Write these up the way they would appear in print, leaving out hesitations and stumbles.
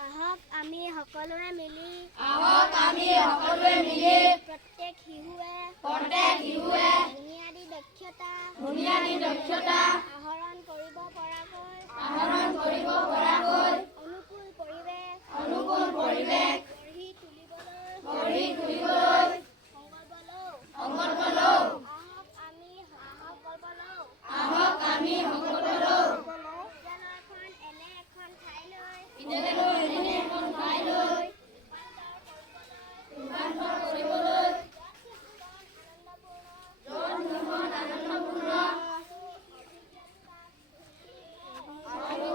আহক আমি সকলোৱে মিলি প্ৰত্যেক শিশুৱে বুনিয়াদী দক্ষতা আহৰণ কৰিব পৰাকৈ অনুকূল পৰিৱেশ গঢ়ি তুলিবলৈ সংকল্প লওঁ। আহক আমি সংকল্প লওঁ। বিদ্যালয়খন এনে এখন ঠাইলৈ ৰূপান্তৰ কৰিবলৈ য'ত জীৱন আনন্দপূৰ্ণ আৰু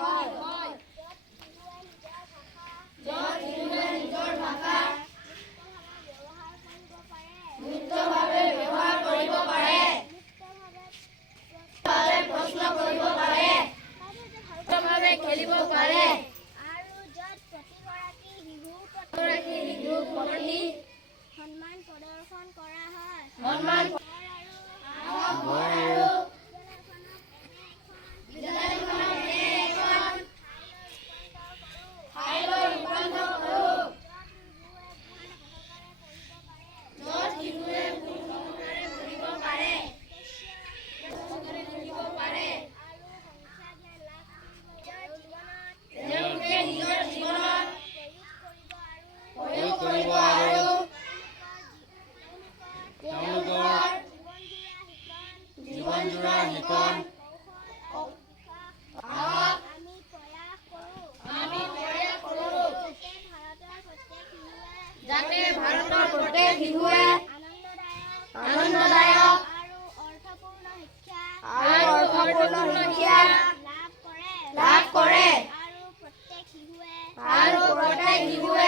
হয়। য'ত শিশুৱে নিজৰ ভাষা মুক্তভাৱে ব্যৱহাৰ কৰিব পাৰে, প্ৰশ্ন কৰিব পাৰে, মুক্তভাৱে খেলিব পাৰে, আৰু য'ত প্ৰতিগৰাকী শিশুৰ প্ৰতি সন্মান প্ৰদৰ্শন কৰা হয়। বিদ্যালয়খনক এনে এখন ঠাইলৈ ৰূপান্তৰ কৰোঁ, য'ত শিশুৱে ভুল সহকাৰে পঢ়িব পাৰে, তেওঁলোকে নিজৰ জীৱনত প্ৰয়োগ কৰিব আৰু তেওঁলোকৰ জীৱনজোৰা শিকন আমি প্ৰয়াস কৰোঁ যাতে ভাৰতৰ প্ৰত্যেক শিশুৱে আনন্দদায়ক আৰু অৰ্থপূৰ্ণ শিক্ষা লাভ কৰে আৰু প্ৰত্যেক শিশুৱে